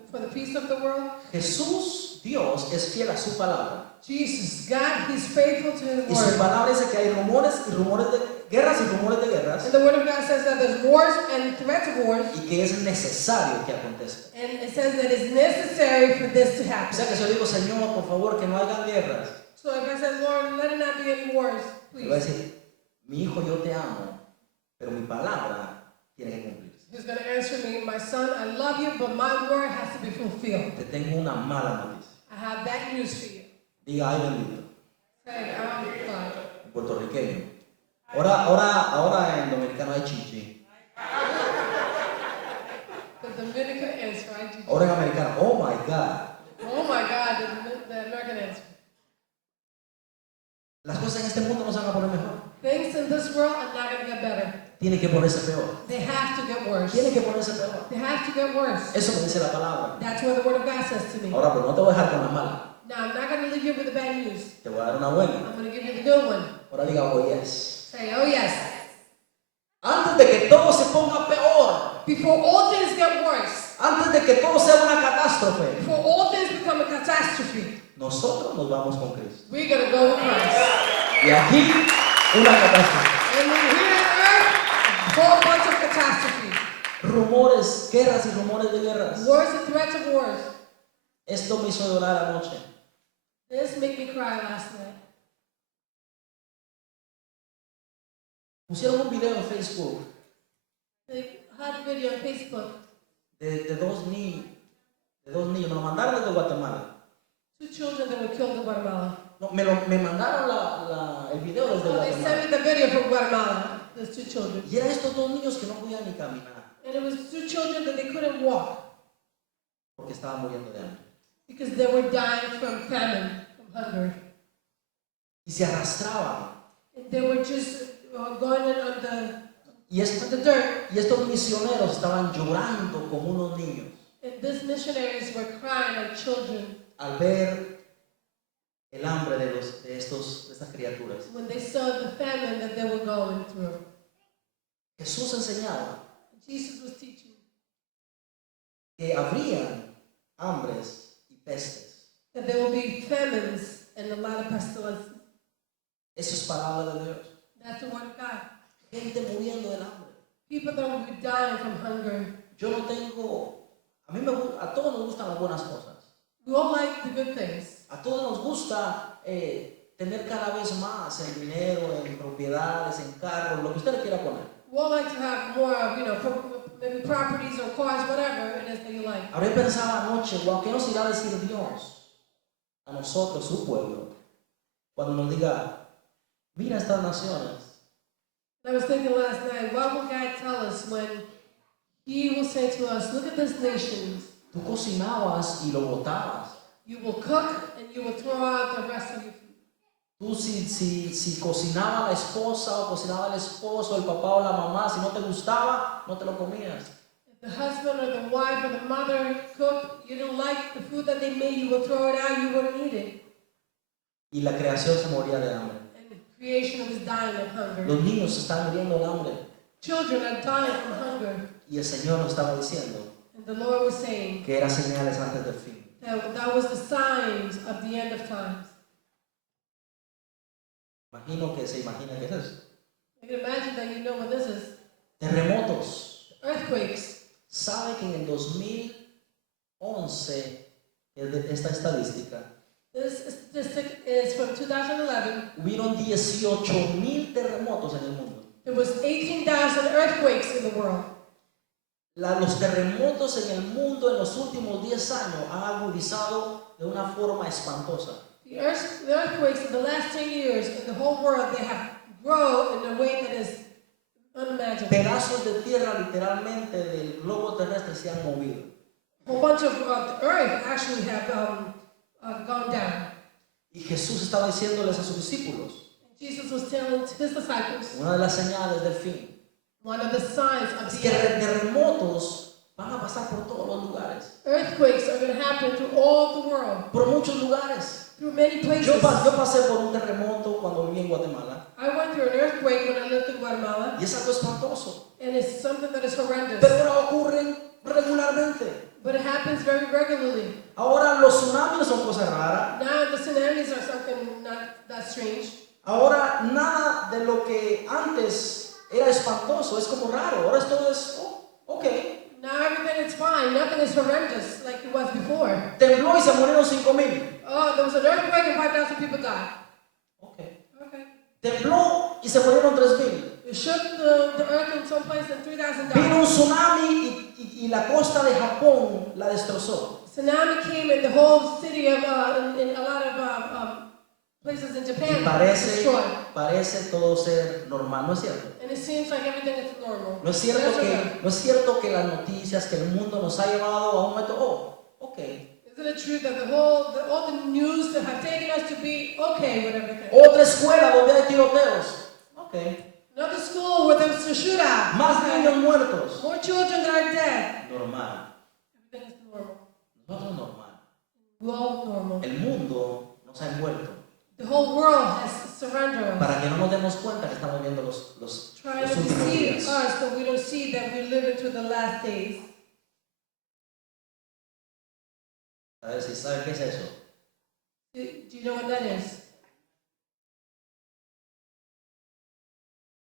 for the peace of the world. Jesús, Dios, es fiel a su palabra. Jesus, God, He's faithful to His Y su Word. palabra dice que hay rumores y rumores de guerras y rumores de guerras And the Word of God says that there's wars and threats of wars, y que es necesario que acontezca. and it says that it's necessary for this to O happen. sea que si yo digo, Señor, por favor, que no haya guerras, So if I said, Lord, let it not be any wars, le voy a please. decir, mi hijo, yo te amo, pero mi palabra tiene que cumplirse. He's going to answer me, my son, I love you, but my word has to be fulfilled. Te tengo una mala noticia. I have bad news for you. Diga, ay bendito, Say, I'm God. en puertorriqueño. Ahora en dominicano hay chichi. The Dominican answer, I do. Ahora en americano, oh my God. Oh my God, the American answer. Las cosas en este mundo no se van a poner mejor. Things in this world are not going to get better. Tienen que ponerse peor. They have to get worse. Tienen que ponerse peor. They have to get worse. Eso me dice la palabra. That's what the Word of God says to me. Ahora, pero no te voy a dejar con la mala. Now, I'm not going to leave you with the bad news. Te voy a dar una buena. I'm going to give you the good one. Ahora diga, oh yes. Say, oh yes. Antes de que todo se ponga peor, Before all things get worse, antes de que todo sea una catástrofe, before all things become a catastrophe, nosotros nos vamos con Cristo. we're going to go with Christ. Y aquí, una catástrofe. And when here on earth, a whole bunch of catastrophes. Rumores, guerras y rumores de guerras. Wars and threats of wars. Esto me hizo llorar anoche. This made me cry last night. Pusieron un video en Facebook They had a video on Facebook. de dos niños. Me lo mandaron desde Guatemala. 2 children that were killed in Guatemala. No, me mandaron el video desde Oh, they sent Guatemala. me the video from Guatemala. Those 2 children. Y eran estos dos niños que no podían ni caminar And it was 2 children that they couldn't walk porque estaban muriendo de hambre. because they were dying from famine, from hunger. Y se arrastraban. And they were just going in on Y, the dirt. y estos misioneros estaban llorando como unos niños And these missionaries were crying like children al ver el hambre de estas criaturas. when they saw the famine that they were going through. Jesús enseñaba Jesus was teaching que habrían hambres y pestes. that there will be famines and a lot of pestilences. Eso es palabra de Dios. That's the word of God. Gente muriendo del hambre. People that will be dying from hunger. Yo no tengo, a todos nos gustan las buenas cosas. We all like the good things. A todos nos gusta tener cada vez más en dinero, en propiedades, en carros, lo que usted le quiera poner. We all like to have more of, maybe properties or cars, whatever it is that you like. Habré pensado anoche, wow, ¿qué nos irá a decir Dios a nosotros, su pueblo, cuando nos diga, mira estas naciones? I was thinking last night, what will God tell us when He will say to us, look at this nation. Tú cocinabas y lo botabas. You will cook and you will throw out the rest of your food. Tú si cocinaba la esposa o cocinaba el esposo, el papá o la mamá, si no te gustaba, no te lo comías. If the husband or the wife or the mother cooked, you don't like the food that they made, you will throw it out, you wouldn't eat it. Y la creación se moría de hambre. And creation was dying of hunger. Los niños se están muriendo de hambre. Children are dying from hunger. Y el Señor nos estaba diciendo And the Lord was saying que eran señales antes del fin. that was the signs of the end of times. Imagino que se imagina que es eso. I can imagine that you know what this is. Terremotos. Earthquakes. ¿Sabe que en el 2011, esta estadística, This statistic is from 2011. hubieron 18,000 terremotos en el mundo? There was 18,000 earthquakes in the world. Los terremotos en el mundo en los últimos 10 años han agudizado de una forma espantosa. The earthquakes in the last 10 years in the whole world, they have grown in a way that is unimaginable. Pedazos de tierra literalmente del globo terrestre se han movido. A whole bunch of the earth actually have gone down. Y Jesús estaba diciéndoles a sus discípulos, Jesus was telling his disciples, una de las señales del fin, one of the signs of es the que end. terremotos van a pasar por todos los lugares, Earthquakes are going to happen through all the world, por muchos lugares. through many places. Yo pasé por un terremoto cuando viví en Guatemala I went through an earthquake when I lived in Guatemala, y es algo espantoso, and it's something that is horrendous. pero ahora ocurren regularmente. But it happens very regularly. Ahora los tsunamis son cosas raras. Now the tsunamis are something not that strange. Ahora nada de lo que antes era espantoso es como raro. Ahora todo es, ok. Now everything is fine. Nothing is horrendous like it was before. Tembló y se murieron 5,000. Oh, there was an earthquake and 5,000 people died. Ok. Okay. Tembló y se murieron 3,000. It shook the earth in some place and 3,000 Vino died. un tsunami y la costa de Japón la destrozó. Tsunami came in the whole city of, in a lot of places in Y Japan parece, destroyed. todo ser normal, ¿no es cierto? And it seems like everything is normal. No es cierto que las noticias, que el mundo nos ha llevado a un momento, ok. Isn't it true that all the news that have taken us to be okay with everything? Otra escuela donde hay tiroteos, ok. Another school where there's a shootout. Más niños muertos, More children that are dead. normal. Everything is normal. Nosotros normal. We're all normal. El mundo nos ha envuelto The whole world has surrendered us. para que no nos demos cuenta que estamos viendo los Trying to últimos deceive días. us so we don't see that we live into the last days. A ver si saben qué es eso. Do you know what that is?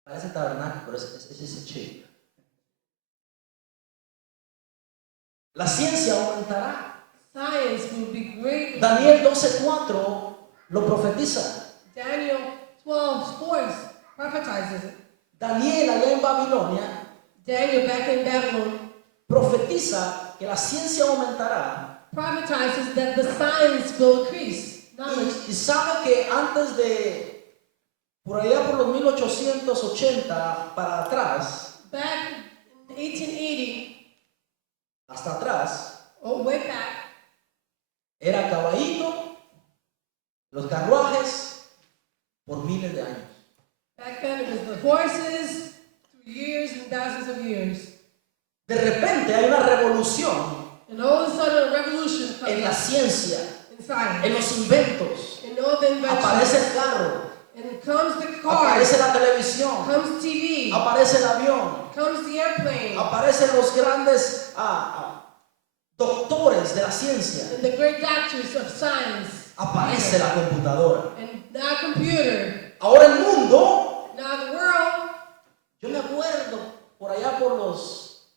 Parece tabernáculo, pero es ese chip. La ciencia aumentará. Science will be great. Daniel 12:4 lo profetiza. Daniel 12:4 prophesizes it. Daniel allá en Babilonia Daniel back in Babylon profetiza que la ciencia aumentará. prophesizes that the science will increase. Knowledge. Y sabe que antes de, por allá por los 1880 para atrás, Back in 1880, hasta atrás, or way back, era caballito, los carruajes, por miles de años. back then it was the horses, through years and thousands of years. De repente hay una revolución And all of a sudden, a revolution en la comes ciencia, in science. en los inventos. And all the Aparece inventions. el carro, And comes the car, aparece la televisión, comes TV, aparece el avión, comes the airplane, aparecen los grandes doctores de la ciencia, and the great doctors of science. aparece la computadora. And now computer. Ahora el mundo, Now the world, yo me acuerdo por allá por los,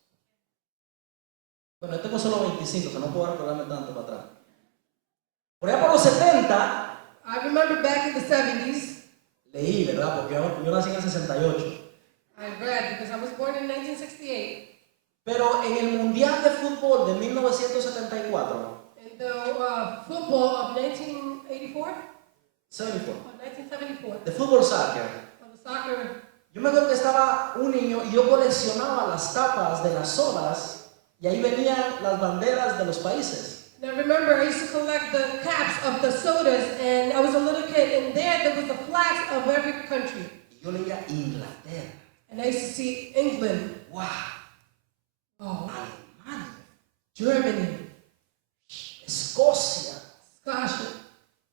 bueno, yo tengo solo 25, o sea, no puedo recordarme tanto para atrás. Por allá por los 70, I remember back in the 70s, leí, ¿verdad? Porque yo nací en el 68. I read because I was born in 1968. Pero en el Mundial de Fútbol de 1974, In the football of 1984, 74, or 1974, de fútbol soccer, of the soccer. yo me acuerdo que estaba un niño y yo coleccionaba las tapas de las sodas y ahí venían las banderas de los países. And I remember I used to collect the caps of the sodas, and I was a little kid, and there was the flags of every country. Y yo leía Inglaterra, And I used to see England, wow, oh, Alemania, Germany, Escocia. Scotland.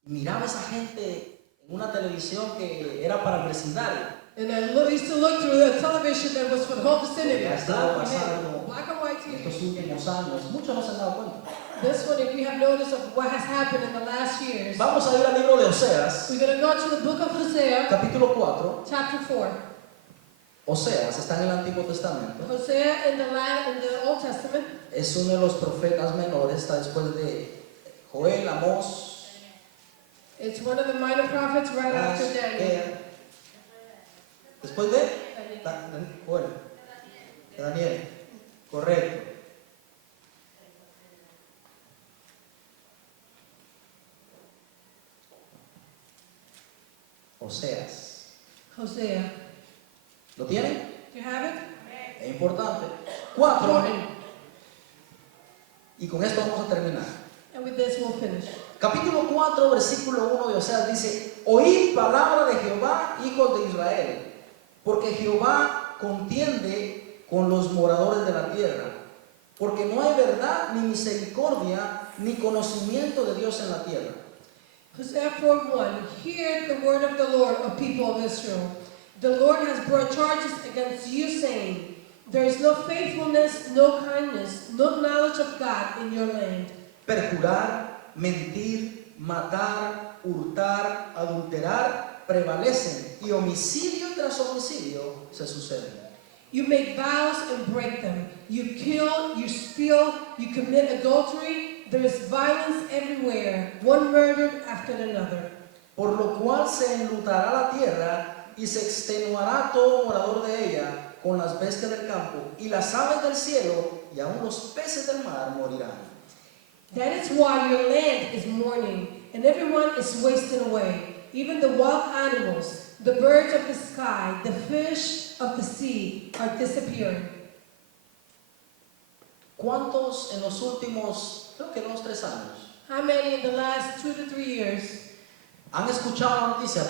Miraba a esa gente en una televisión que era para el vecindario. And I used to look through the television that was for the whole vicinity. Ya estaba pasando Black and white estos TV. últimos años, muchos no se han dado cuenta. This one, if you have notice of what has happened in the last years, Vamos a ir al libro de Oseas, we're going to go to the book of Hosea, capítulo 4. chapter 4. Oseas está en el Antiguo Testamento. Hosea in the Old Testament Es uno de los profetas menores, está después de Joel, Amós, it's one of the minor prophets right after Daniel. Después de Joel, de Daniel. Correcto. Oseas. Hosea. ¿Lo tienen? Do you have it? Es importante. 4. Y con esto vamos a terminar. And with this we'll finish. Capítulo 4, versículo 1 de Oseas dice: Oíd palabra de Jehová, hijos de Israel, porque Jehová contiende con los moradores de la tierra, porque no hay verdad, ni misericordia, ni conocimiento de Dios en la tierra. Hosea 4:1. Hear the word of the Lord, O people of Israel. The Lord has brought charges against you, saying, there is no faithfulness, no kindness, no knowledge of God in your land. Perjurar, mentir, matar, hurtar, adulterar prevalecen, y homicidio tras homicidio se suceden. You make vows and break them. You kill, you steal, you commit adultery. There is violence everywhere, one murder after another. Por lo cual se enlutará la tierra y se extenuará todo morador de ella con las bestias del campo y las aves del cielo y aun los peces del mar morirán. That is why your land is mourning, and everyone is wasting away. Even the wild animals, the birds of the sky, the fish of the sea are disappearing. ¿Cuántos en los últimos, creo que 2-3 años, How many in the last 2 to 3 years han escuchado la noticia,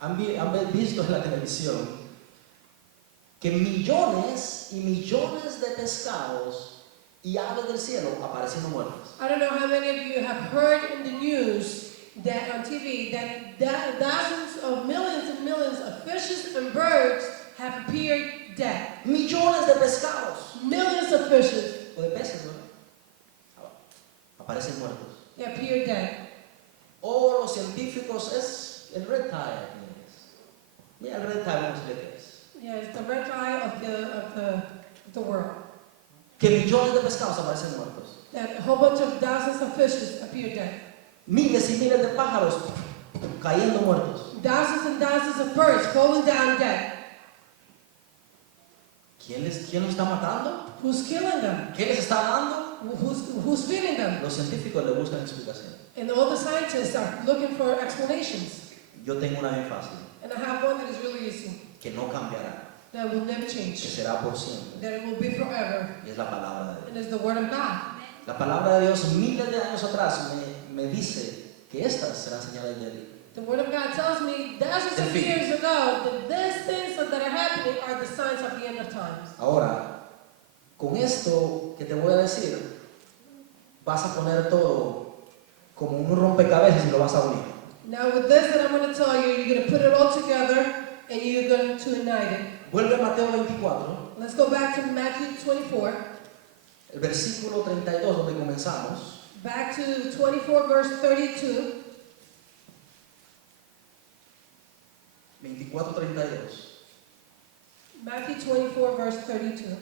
han visto en la televisión que millones y millones de pescados y aves del cielo apareciendo muertas? I don't know how many of you have heard in the news that on TV that thousands of millions and millions of fishes and birds have appeared dead. Millones de pescados Millions of fishes o de peces, ¿no? Aparecen muertos. they appear dead. O los científicos es el red tide. Mira el red tide, vamos a ver qué es. Yeah, it's the red eye of the world. Que millones de pescados aparecen muertos. That a whole bunch of thousands of fishes appear dead. Miles y miles de pájaros cayendo muertos. Thousands and thousands of birds falling down dead. ¿Quién los está matando? Who's killing them? ¿Qué les está dando? Who's feeding them? Los científicos le buscan explicación. And all the scientists are looking for explanations. Yo tengo una bien fácil, And I have one that is really easy, que no cambiará, that will never que change, será por siempre, that it will be forever, y es la palabra de and Dios. it's the word of God. La palabra de Dios miles de años atrás me dice que estas serán señales The Word of God tells me thousands El of fin. years ago that these things that are happening are the signs of the end of times. Ahora, con esto que te voy a decir, vas a poner todo como un rompecabezas y lo vas a unir. Now with this that I'm going to tell you, you're going to put it all together and you're going to unite it. Vuelve a Mateo 24, Let's go back to Matthew 24. el versículo 32 donde comenzamos. Back to 24 verse 32. 24:32. Matthew 24 verse 32.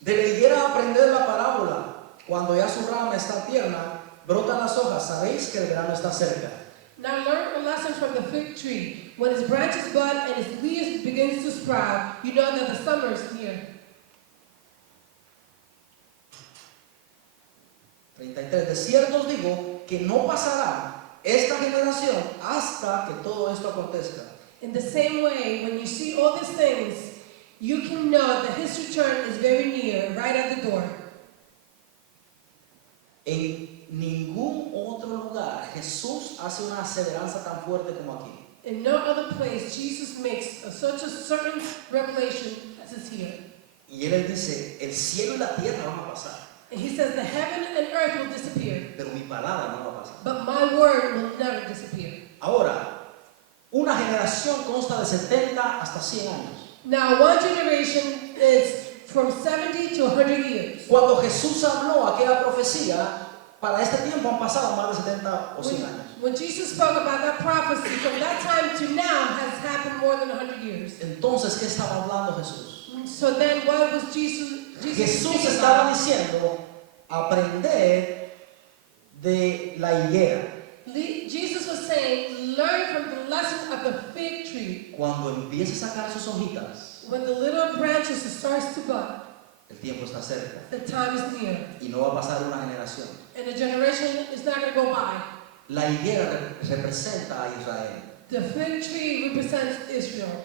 De la higuera aprended la parábola. Cuando ya su rama está tierna, brotan las hojas. Sabéis que el verano está cerca. Now learn a lesson from the fig tree. When its branches bud and its leaves begins to sprout, you know that the summer is near. 33. De cierto os digo que no pasará esta generación hasta que todo esto acontezca. In the same way, when you see all these things, you can know that his return is very near, right at the door. En ningún otro lugar Jesús hace una aseveranza tan fuerte como aquí. In no other place, Jesus makes such a certain revelation as is here. Y él dice, el cielo y la tierra van a pasar, And he says, the heaven and earth will disappear, pero mi palabra no va a pasar. but my word will never disappear. Ahora, una generación consta de 70 hasta 100 años. Now, one generation is from 70 to 100 years. Cuando Jesús habló aquella profecía, para este tiempo han pasado más de 70 o 100 años. When Jesus spoke about that prophecy, from that time to now has happened more than 100 years. Entonces, ¿qué estaba hablando Jesús? So then what was Jesus Jesús speaking estaba about? diciendo, aprender de la higuera. Jesus was saying, learn from the lesson of the fig tree. Cuando empiece a sacar sus hojitas, When the little branches starts to bud, el tiempo está cerca the time is near. y no va a pasar una generación. And a generation is not going to go by. La higuera representa a Israel. The fig tree represents Israel.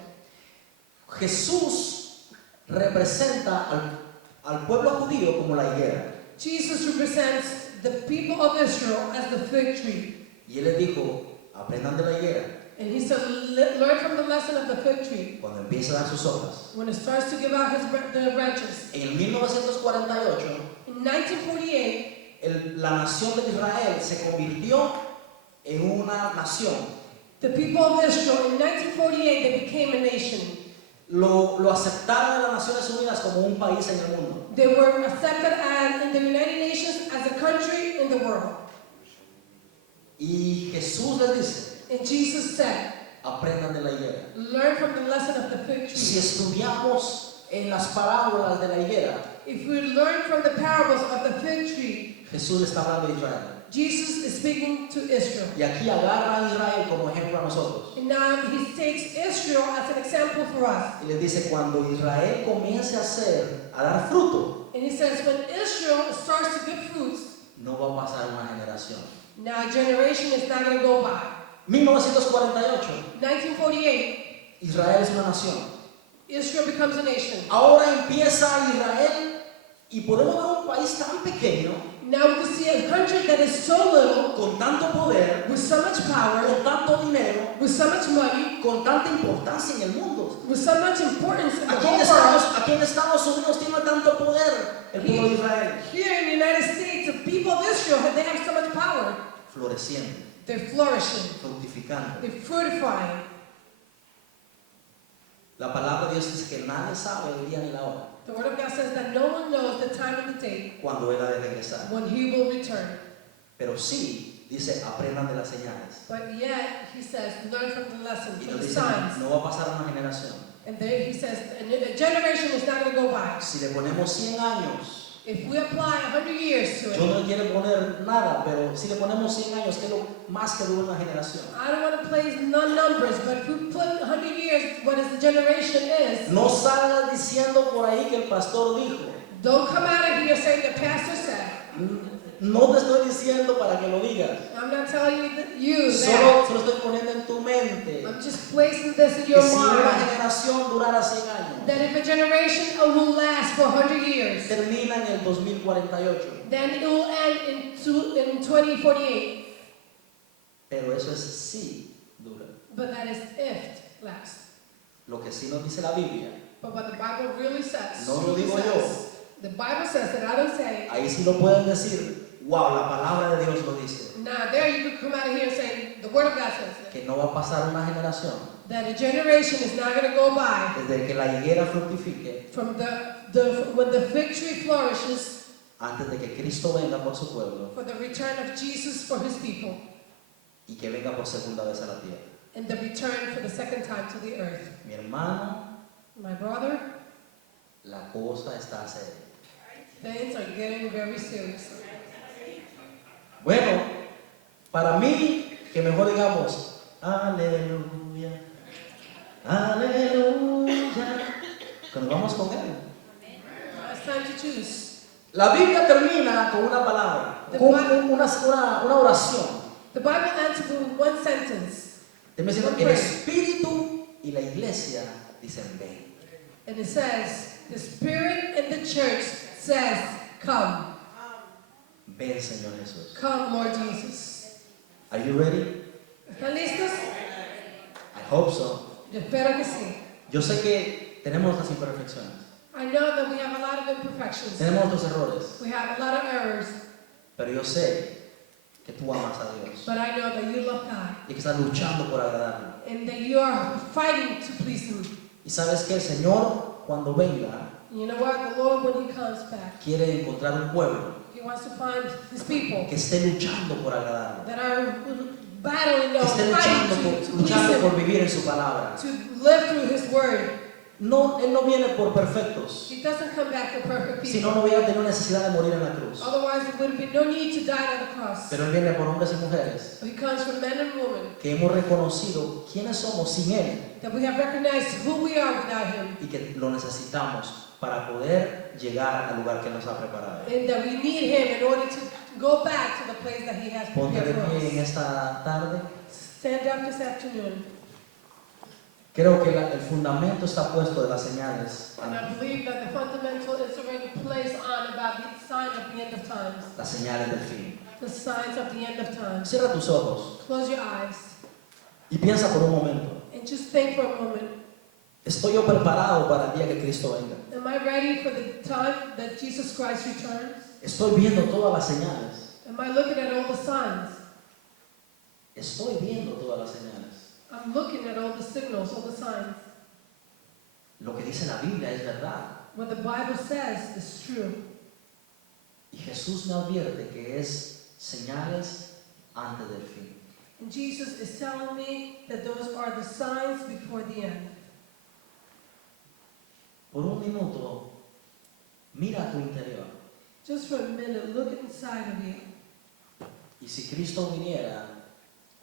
Jesús representa al pueblo judío como la higuera. Jesus represents the people of Israel as the fig tree. Y él les dijo, aprendan de la higuera. And he said, learn from the lesson of the fig tree. Cuando empiece a dar sus hojas. When it starts to give out the branches. En el 1948, In 1948, la nación de Israel se convirtió en una nación. the people of Israel, in 1948, they became a nation. Lo aceptaron en las Naciones Unidas como un país en el mundo. They were accepted as in the United Nations as a country in the world. Y Jesús les dice, And Jesus said, aprendan de la higuera. learn from the lesson of the fig Si tree. estudiamos en las parábolas de la higuera, If we learn from the parables of the fig tree, Jesús le está hablando a Israel. Jesus is speaking to Israel. Y aquí agarra a Israel como ejemplo a nosotros. And now he takes Israel as an example for us. Y les dice, cuando Israel comience a dar fruto, And he says, when Israel starts to give fruits, no va a pasar una generación. now a generation is not going to go by. 1948, 1948, Israel es una nación. Israel becomes a nation. Ahora empieza Israel y podemos ver un país tan pequeño, Now we can see a country that is so little, con tanto poder, with so much power, con tanto dinero, with so much money, con tanta importancia en el mundo. with so much importance in the Aquí whole world. en Estados Unidos tiene tanto poder el pueblo de Israel, Here in the United States, the people of Israel, they have so much power. floreciendo, They're flourishing. fructificando. They're fructifying. La palabra de Dios dice que nadie sabe el día ni la hora The Word of God says that no one knows the time and the date cuando Él ha de regresar. when He will return. Pero sí, dice, aprendan de las señales. But yet, He says, learn from the lessons, Y from nos the dice, signs. no va a pasar una generación. And there He says, a generation is not going to go by. Si le ponemos 100 años, If we apply 100 years to yo it, no le quiero poner nada, pero si le ponemos 100 años, que es lo más que dura una generación. I don't want to place numbers, but if we put 100 years, what is the generation is, No salgas diciendo por ahí que el pastor dijo. don't come out of here saying the pastor said. No te estoy diciendo para que lo digas. I'm not telling you that. Solo estoy poniendo en tu mente I'm just placing this in que your si una mind. generación durara 100 años, That if a generation will last for 100 years, termina en el 2048. then it will in 2048, pero eso es sí dura. but that is if it lasts. Lo que sí nos dice la Biblia, But what the Bible really says, no lo digo yo, the Bible says that I don't say. ahí sí lo pueden decir, wow, la palabra de Dios lo dice, Now there you could come out of here and say the Word of God says it. que no va a pasar una generación That a generation is not going to go by desde que la higuera fructifique from when the fig tree flourishes antes de que Cristo venga por su pueblo for the return of Jesus for His people y que venga por segunda vez a la tierra. and the return for the second time to the earth. Mi hermano, My brother, la cosa está seria. things are getting very serious. Bueno, para mí, que mejor digamos, aleluya, aleluya, que nos vamos con él. It's time to choose. La Biblia termina con una palabra, con una oración. The Bible answers with one sentence, Te diciendo, el Espíritu y la Iglesia dicen ven. and it says, the Spirit and the church says, come. Ven, Señor Jesús. Come, Lord Jesus. Are you ready? ¿Están listos? I hope so. Yo espero que sí. Yo sé que tenemos nuestras imperfecciones, I know that we have a lot of imperfections. tenemos nuestros errores, We have a lot of errors, pero yo sé que tú amas a Dios but I know that you love God y que estás luchando por agradarlo. and that you are fighting to please Him. Y sabes que el Señor, cuando venga, You know what? The Lord, when He comes back, quiere encontrar un pueblo He wants to find His people que esté luchando por agradarlo, that are battling, que esté fighting to please luchando por Him, vivir en su palabra. to live through His Word. No, Él no viene por perfectos, He doesn't come back for perfect si people. no, no hubiera tenido necesidad de morir en la cruz. Otherwise, there would be no need to die on the cross. Pero Él viene por hombres y mujeres He comes from men and women que hemos reconocido quiénes somos sin Él that we have recognized who we are without Him, y que lo necesitamos para poder llegar al lugar que nos ha preparado. and that we need Him in order to go back to the place that He has Ponte de prepared for pie en us. esta tarde. Stand up this afternoon. Creo que el fundamento está puesto de las señales, And I believe that the fundamental is already placed on about the sign of the end of times. las señales del fin. The signs of the end of times. Cierra tus ojos Close your eyes y piensa por un momento. and just think for a moment. ¿Estoy yo preparado para el día que Cristo venga? Am I ready for the time that Jesus Christ returns? Estoy viendo todas las señales. Am I looking at all the signs? Estoy viendo todas las señales. I'm looking at all the signals, all the signs. Lo que dice la Biblia es verdad. What the Bible says is true. Y Jesús me advierte que es señales antes del fin. And Jesus is telling me that those are the signs before the end. Por un minuto, mira a tu interior. Just for a minute, look inside of you. Y si Cristo viniera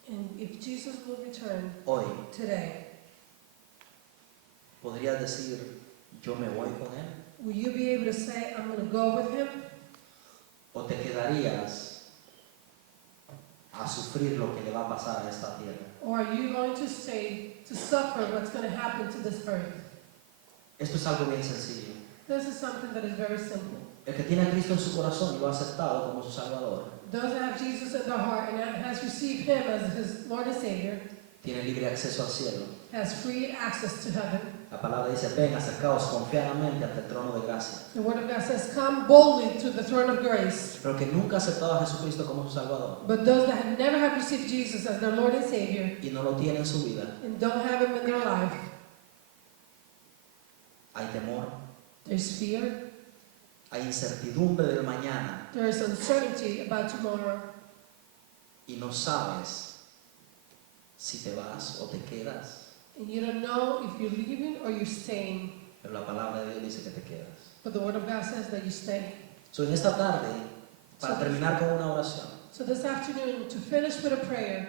And if Jesus will return hoy, today, ¿podrías decir, yo me voy con Él? will you be able to say, I'm going to go with Him? ¿O te quedarías a sufrir lo que le va a pasar a esta tierra? Or are you going to stay to suffer what's going to happen to this earth? Esto es algo bien sencillo. This is something that is very simple. El que tiene a Cristo en su corazón y lo ha aceptado como su Salvador, Those that have Jesus in their heart and has received Him as His Lord and Savior tiene libre acceso al cielo. has free access to heaven. La palabra dice, ven, acercaos confiadamente ante el trono de gracia. The Word of God says, come boldly to the throne of grace. Pero que nunca ha aceptado a Jesucristo como su Salvador But those that have never have received Jesus as their Lord and Savior y no lo tiene en su vida, and don't have Him in their life, hay temor, there's fear, hay incertidumbre del mañana there is uncertainty about tomorrow, y no sabes si te vas o te quedas. and you don't know if you're leaving or you're staying. Pero la palabra de Dios dice que te quedas. But the Word of God says that you stay. So, en esta tarde, para terminar con una oración, So this afternoon, to finish with a prayer,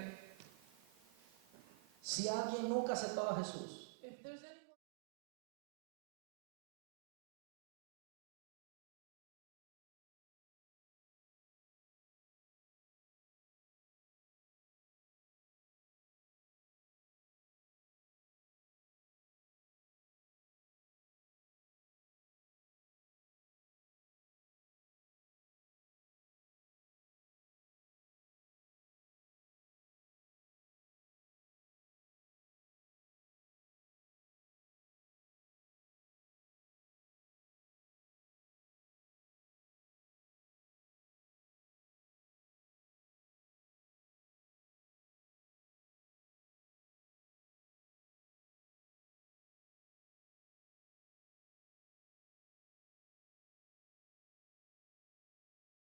si alguien nunca ha aceptado a Jesús,